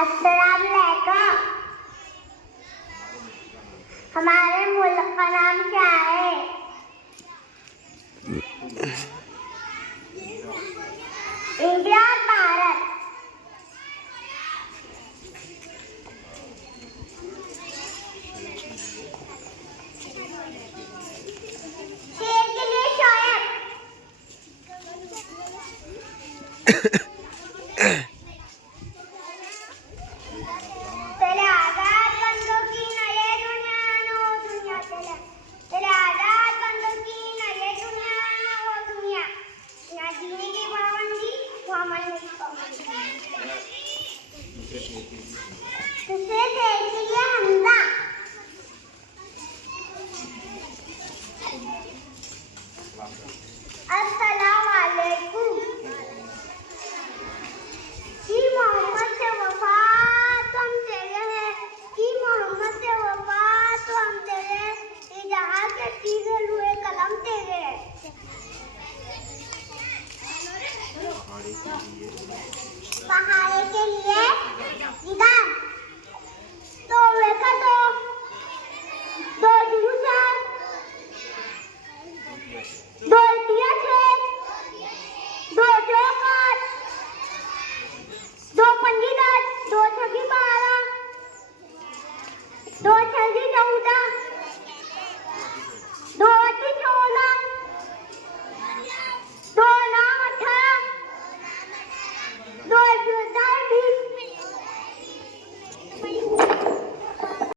अस्सलाम वालेकुम। हमारे मुल्क का नाम क्या है? इंडिया और भारत। शेर के लिए शोएब। तेरे आजाद बंदों की न ये दुनिया न वो दुनिया, तेरे आजाद बंदों की न ये दुनिया न वो दुनिया, यहाँ जीने की पाबंदी वहाँ मरने की पाबंदी।